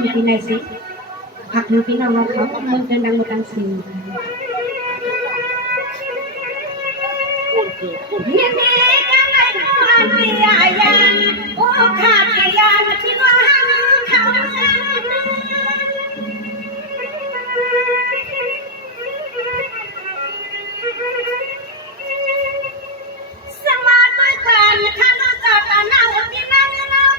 อยู่ที่ไหนสิผักมือพี่น้องเขามือเป็นดังมือดังสิเนี่ยเนี่ยยังไงก็อันเดียยังโอ้ขาดยังที่ว่าเขาสมาร์ทด้วยกันข้าน้องจับอันนั่งที่นั่ง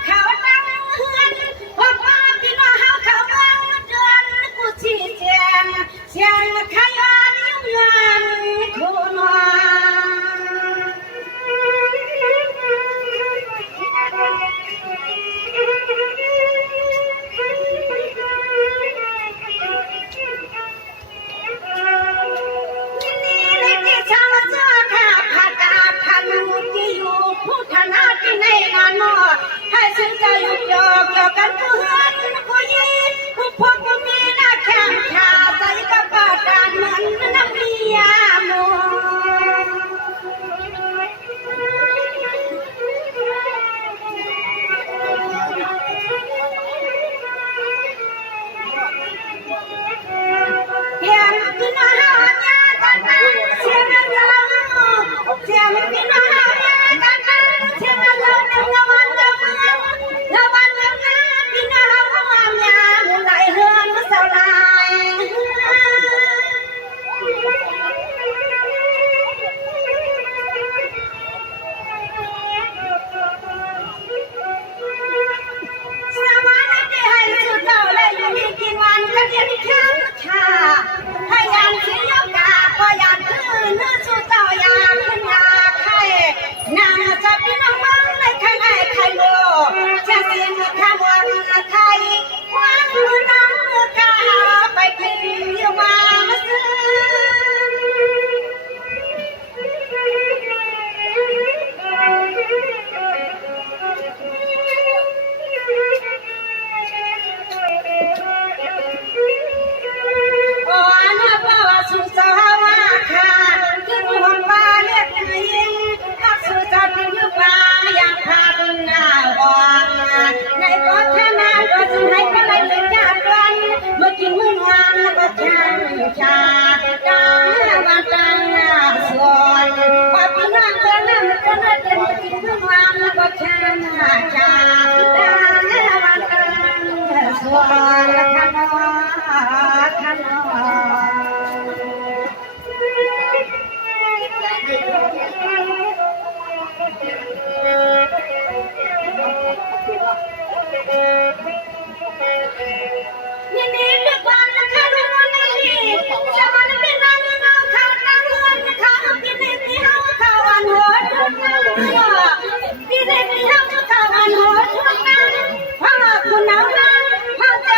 เขาตั้งเฮือนพอพ่อที่ว่าเขาเมืองเดือนกูชี้แจงเสียงขยันยุ่งงานคุณว่า ผู้ธนาที่ในงานนอให้ซึ่งจะยุบยอกเกี่ยวกันผู้เฮือนผู้ยีผู้พวกผู้มีหน้าแข้งขาใจกับปาดานเหมือนน้ำเมียโมเพียงพี่น้องหาญากันเสียงเราเสียงพี่น้องหาญากันเสียงเราละวันละเมืองละวันละงานพี่น้องหาญาไหลเฮือนเสาลายสวัสดีให้สุดเจ้าและอยู่มีกินวันก็เรียนข้างค่ะให้ยานชิ้นยกกาก็ยานคือเนื้อสุดเจ้ายานขึ้นยาไข่นางจะพี่น้องมึงในใครในใครโลจะเสียงข้าวันไทยวันมือน้ำมือกาไปกินอยู่มาซื้อนะพ่อสุสาวาค่ะคือรวมว่าเรียกยิงทักสุจัดยุบาอย่างพาเป็นหน้าอ่อนในก็ท่านาก็จะให้ก็เลยเลี้ยงยากันเมื่อกินมื้อวานแล้วก็ช่างชาดาบ้านตั้งสวนพอพี่น้องเดินนั่งก็น่าจะเมื่อกินมื้อวานแล้วก็ช่างชาดาบ้านตั้งสวนข้างนอกข้างนอกนี่นี่ทุกวันนะคะทุกวันนี้จะมาเป็นนางน้องข้าวตั้งเงินนะคะพี่นี่ที่เฮาข้าวอันหัวทุกนั้นพี่นี่ที่เฮาข้าวอันหัวทุกนั้นพ่อคุณเอานั้นพ่อจะ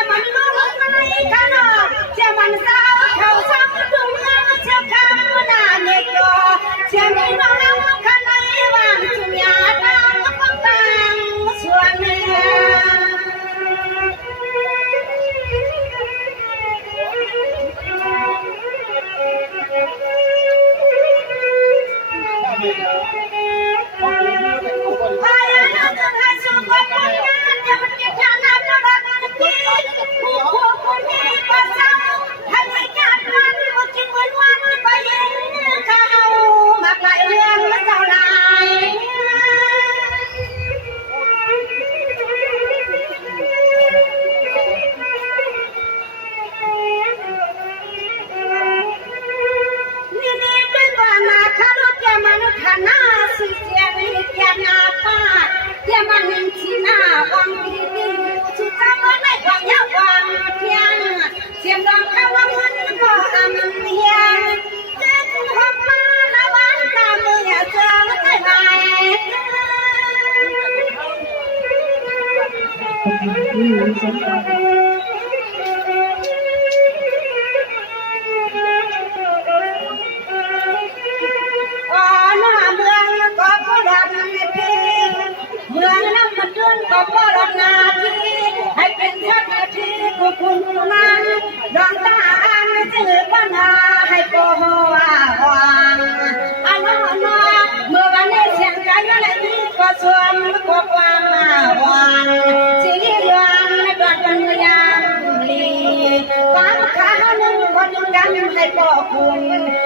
คนกันให้พ่อคุณ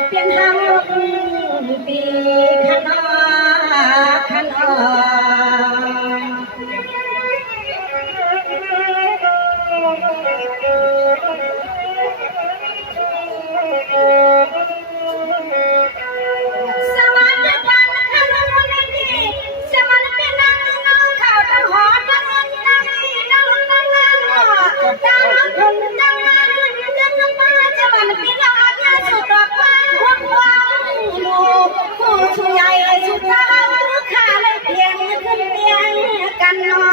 เพียงห้ามปีขนอขนอสวัสดีวันข้าลงวันนี้สวัสดีนางน้องข่าวตั้งหอตั้งเงินตั้งนี่ตั้งลุงตั้งนางหอตั้งลุงตั้งนางตั้งน้ำมาสวัสดีน้องอาญาสุดดอกฟ้าควงควงลูกผู้ช่วยสุดท้ายข้าเลยเพียงขึ้นเพียงกันนอ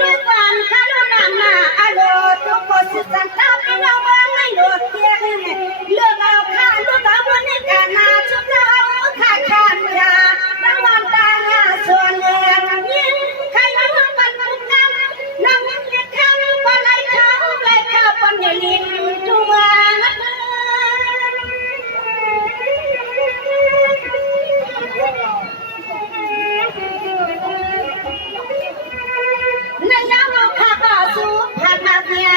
ด้วยความคารพมาอโลทุกคนสุดสันตาเป็นเราบ้างไม่โดดเที่ยงเลือกเอาข้าลูกเอาวันนี้การนาชุดเราข้าข้ามยาตั้งวันตาหน้าส่วนเงินยิ่งใครรู้ปันทุกคำนั่งเรียกคำปลายเขาปลายข้าปันยลินทุกวันนั่นแล้วข้าก็สู้ผ่านมาเพีย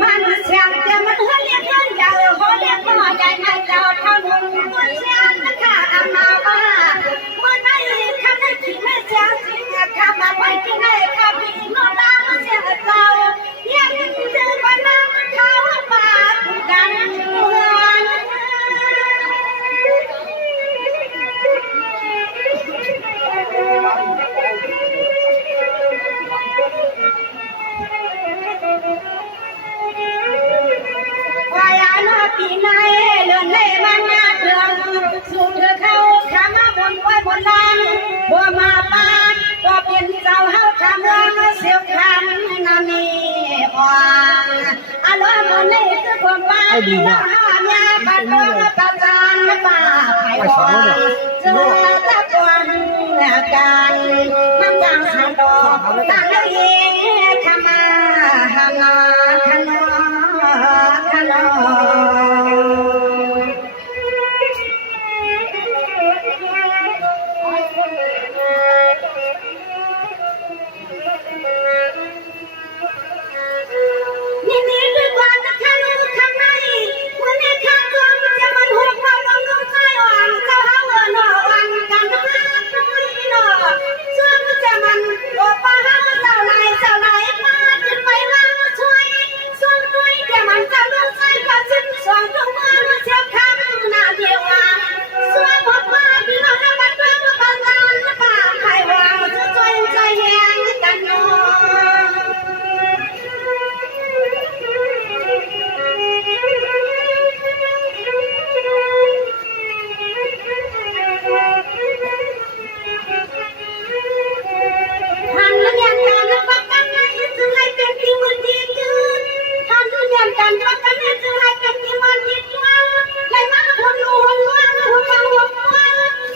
มันเสียงจะมันเฮียเฮียยาวหัวเรียกพ่อใหญ่ในเจ้าเท่านุ่มตัวเสียงข้าอามาว่าเมื่อไหร่ข้าได้ที่ไม่เสียงจริงข้ามาไปที่ไหนข้าพี่น้องรักเสียงเจ้ายังดื้อบ้านน้ำเขาป่ากันเมืองวายานาปีนายเลื่อนเล่มันงาเถื่อนสู่เธอเขาขามาบนไว้บนลานบัวมาปานก็เป็นเจ้าเฮาขาเมืองเสียวคำนามีอ่อนอารมณ์มันนี่คือความบ้าที่เราหาเนี่ยปัดดวงตาจานป่าไผ่บอนเจอตะกวนกันน้ำจางสันดอกตาเลี้ยขมาหานาขนอขนอนี่ด้วยความข้าลูกข้างในวันนี้ข้าตัวมันจะมันหัวความลงลงใจอ่อนเจ้าเฮาหน่อวันกันทุกท่านทุกทีหน่อช่วยมันจะมันโอป้าเฮาเจ้าไหนมาขึ้นไปมาช่วยส่วนด้วยแต่มันจะลงใจประชิดสองตรงมือมาเชื่อข้างหน้าเดียวกันช่วยพบมาพี่น้องนักบัตรมาประกานป่าไผ่วางจะช่วยใจแห้งกันหน่อท่านเรียนการประกันให้จึงให้เป็นที่มันดีขึ้นท่านเรียนการประกันให้จึงให้เป็นที่มันดีขึ้นเลยมาคนดูหัวฟังหัว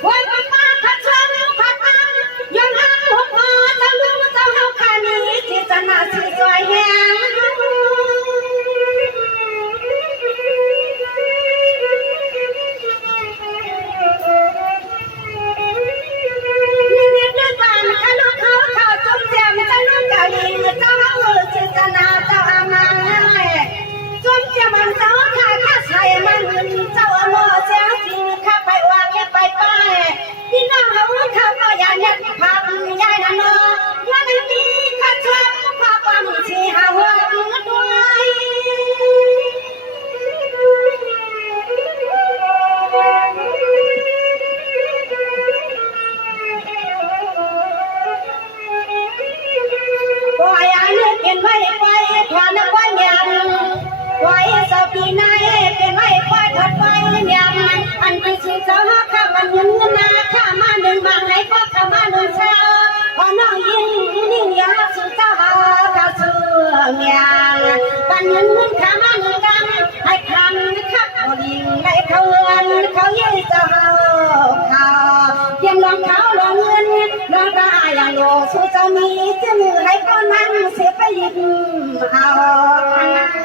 ไว้ป้าขัดช่วยมิวขัดตามยังหาหัวพ่อเจ้าลูกเจ้าเฮาขานี้ที่จะน่าสิสวยแฮงนี่ด้วยกันข้าลูกเขาจุ่มแจมเจ้าลูกกะลิงเจ้าเฮาจิตนาเจ้าอามาจุ่มแจมมันเจ้าข้าใส่มันเจ้าโมเจ้าจริงข้าไปวางไปพี่น้องเฮาเขาก็อย่ายัดพับยายนะเนาะวันนี้ข้าชอบพาปั๊มสิหาหัวด้วยปล่อยอันนี้เป็นไว้ไปทานไว้ยังไว้สปีนายเป็นไว้ไปถัดไปยังอันที่สิเจ้าข้ามันเงินนาข้ามาหนึ่งบางให้พ่อข้ามาหนึ่งเช้าพอน้องยิ่งนิ่งยาสุเจ้าข้าเสื่อมยังปันเงินข้ามาหนึ่งกันให้คำข้าเอาดิ่งให้เขาเงินเขายิ่งเจ้าเขาเพียงลองเขาลองเงินลองตาอย่างโลสุเจ้ามีจะมือให้พ่อนั่งเสียไปยิ้มเอาขนาด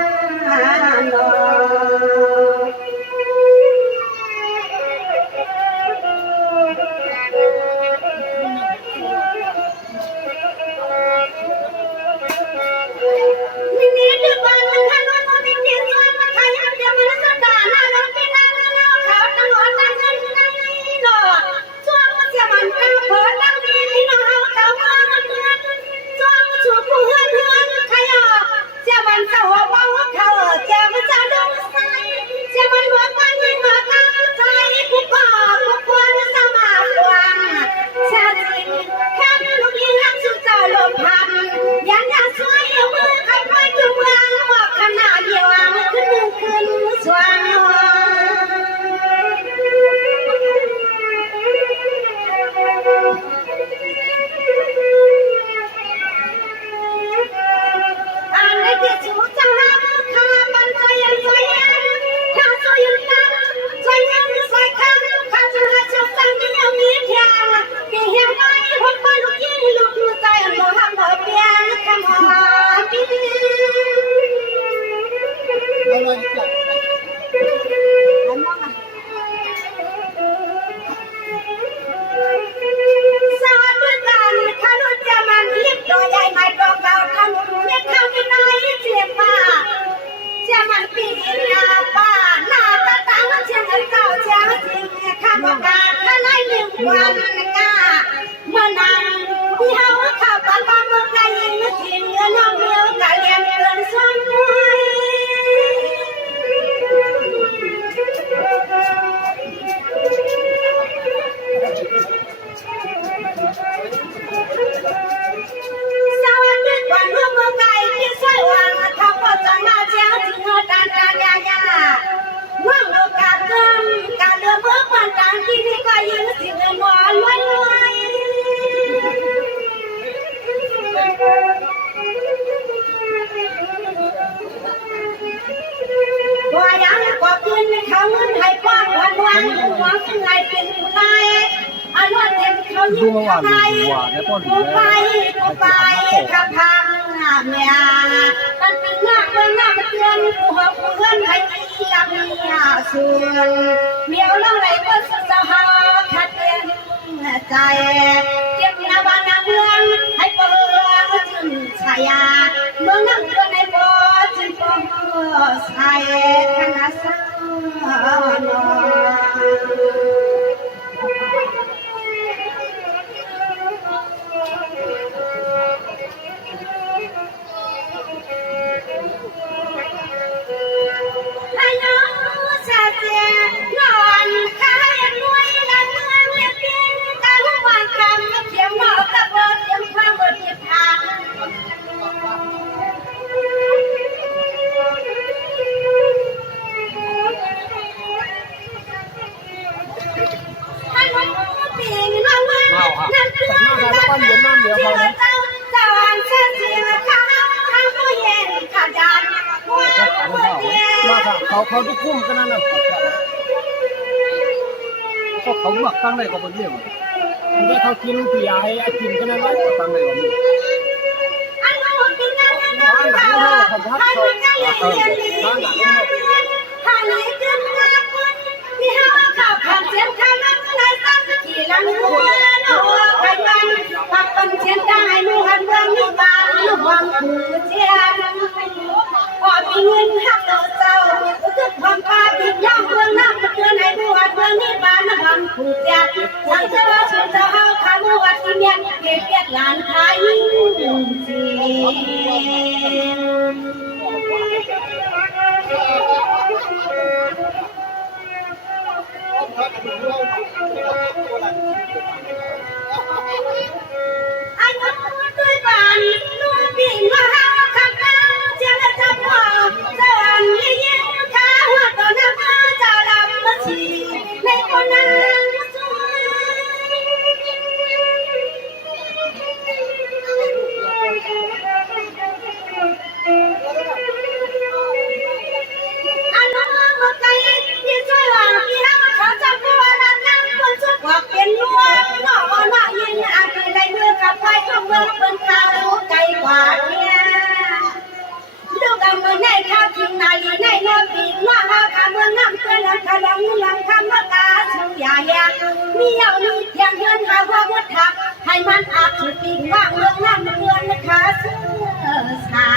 ยิ่งไทยกูไปข้างทางเมียมันเป็นหน้าเพื่อนหน้าเตือนกูหอบเพื่อนให้ที่ลำเมียส่วนเมียวลงไหลก็สุดสหขัดเย็นใจเก็บนาบ้านนาเมืองให้เปิดจึงชายาเมืองน้ำเตือนให้ปอจึงปอใส่ขนาดสานให้น้องชาเจียนอนข้าให้รวยละเมืองเลี้ยงปิ้งตาลูกวางคำเขียวหมอกกระเบิดเตรียมความเบิดเทียบทางปีนมาเมืองนั่นคือการเชื่อเจ้าจานเชื่อเสียงข้าวข้าวผู้เย็นข้าวจานหัวหัวเดียว มาค่ะเขาทุกคุ้มกันนั่นน่ะก็เขาหมักตั้งได้ก็เป็นเรื่องมันได้เขากินปีไอ้กินกันนั่นแหละตั้งได้ก็มีอันนู้นกินกันนั่นเขาเขาจะเรียนเรียนดีหาลีขึ้นงาคุณที่ห้าข่าวผ่านเสียงข้าวนั้นในตั้งที่ละหัวหนูกันกันปักปันเชียนได้หนูหันเมืองนี่บ้านหนูหวังคือเชียนพอมีเงินหักเจ้าทุกความปาติดย่างเมืองน้ำเตือนในบัวเมืองนี่บ้านหวังคือเชียนทั้งเจ้าชุนเจ้าเฮาขาบัวที่เนี่ยเกียรติหลานไทยจริงอันนู้นด้วยบ้านนู้นปีนมาหาข้างกันเจ้าจะพอสวรรค์ยิ่งข้าหัวตัวน้ำมาเจ้าลำมาชีในคนนั้นสวยอันนู้นมาไกลยิ่งสวยหวังที่ห้าเขาจะพูดว่านั่งคนสุดว่าเป็นล้วนนอกว่ายิ่งอาจจะได้เมื่อกับไปก็เมื่อเป็นข่าวไกลกว่าเนี่ยลูกเอามือในข้าวทิ้งนาลีในโนปีนว่าหาข้าเมืองน้ำเตือนขลองหลังคำว่าตาชูยาแยงมีเอามีเพียงเงินหาว่าวัดทักให้มันอาบสุดปีนว่าเมืองน้ำเตือนนะคะเสื้อสา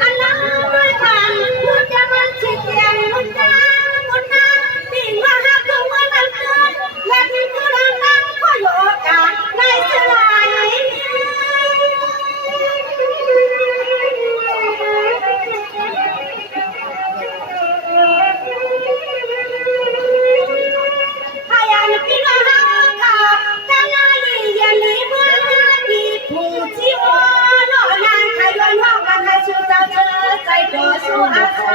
อันนั้นด้วยกันพูดจะมันชิดเตียงมุนจ้ามุนน้ำปีนว่าหาคือว่ามันเกินและที่คือเรานั่งขอโอกาสในสลายพยานปีนว่าหาค่ะกันนาลียันลีเมื่อที่ผู้ที่ว่านอนานใครย้อนว่ากันให้ชูเจ้าเธอใจตัวสู้อาสา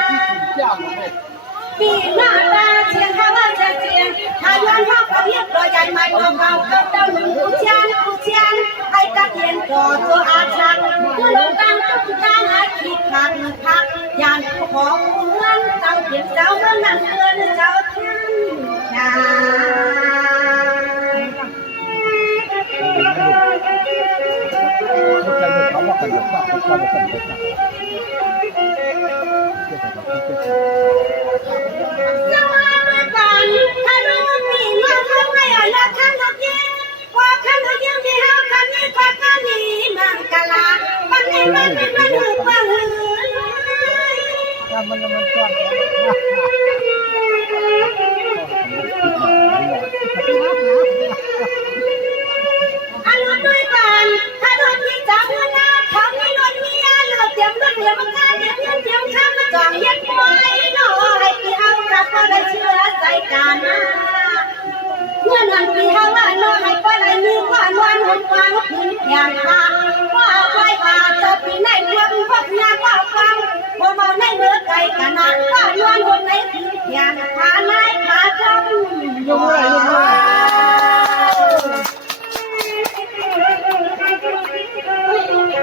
ปีหน้าตาเชียงข้าว่าจะเชียงถ้าย้อนว่าเขาเรียกตัวใหญ่ไม่ตัวเก่าก็เจ้าหนุ่มผู้เชียนให้ตะเกียนต่อตัวอาชักคือลงกลางทุกทางให้คิดขาดพักยานผู้ของเมืองเจ้าเพียงเจ้าเมืองนั้นเกินเจ้าทั้งชาเขาว่ากันเดี๋ยวก็เขาว่ากันเดี๋ยวก็สวัสดีกันถ้ารู้มีมาทำให้อ่อนละข้างรถยิงพอข้างรถยิงที่ห้าคันนี้ก็คันนี้มังกลาปันนี้มันเป็นมันหือปังหือมันก้อนอันนู้นด้วยกันถ้าโดนที่จับมือหน้าเขาไม่โดนเมียเลิกเตรียมรถเรือมาฆ่าเตรียมข้ามมาจ่องเย็ดไว้หน่อให้ที่เอากลับก็ได้เชื่อใจกันนะเมื่อนั้นที่เขาว่าน้อให้ก็ได้มีความวันหุ่นวางพื้นอย่างค่ะว่าไว้ว่าจะปีไหนเรื่องพวกงานว่าฟังพอเมาในเมื่อไกลกันนะว่าย้อนหุ่นในพื้นอย่างขาไม้ขาจมอยู่เล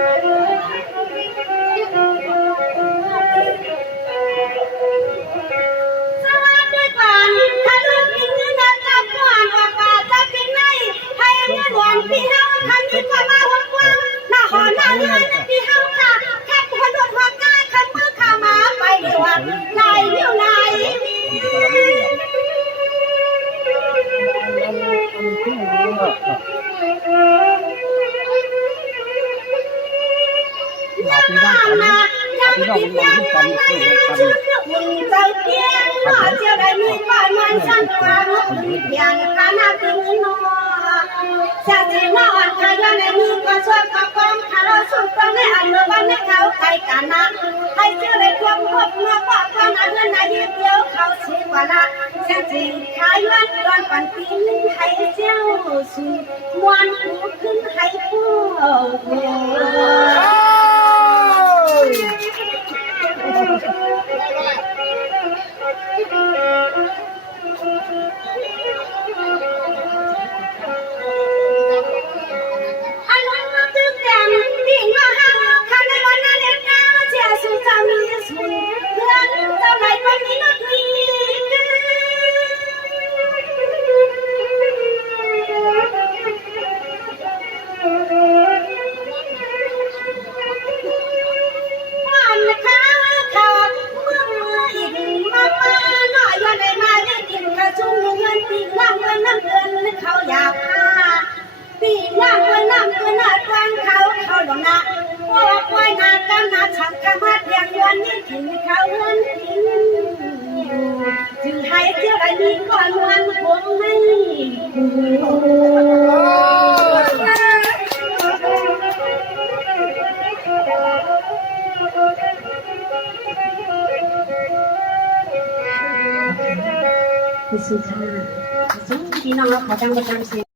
ย พี่น้องกันพี่น้องมันกันคือกัน หุ่นใจเพียงหน้าเจ้าได้มีบ้านมันฉันตัวลูกเพียงขนาดถึงนอนจะจีนอนขยันในมือก็ช่วยประกองขาเราสุดก็ไม่อันเมื่อวันนี้เขาใครกันนะให้เชื่อในความพบเมื่อปากความอันนั้นนายเดียวเขาชีวละจะจีขายวันตอนปันปีให้เจ้าสุดมวนหูขึ้นให้ผู้อันนั้นมาตึกแดงดิ่งมาหักข้าในวันนั้นเด็กน้าเจ้าสุดจะมีสุดเพื่อนเจ้าไหนคนนี้นักวีวันข้าวขาดเมื่ออีกมาหน่อยวันไหนมาได้กินกระชุ่มเงินปีน้ำเงินน้ำเงินเขาอยากพาปีน้ำเงินน้ำเงินหน้าทางเขาหลงนะว่าควายนากันนาฉันกำมัดอย่างวันนี้ถึงเขาเงินทิ้งจึงให้เจ้าได้มีก่อนวันคงไม่คือสุดท้ายพี่น้องเราขอจังประจำเสีย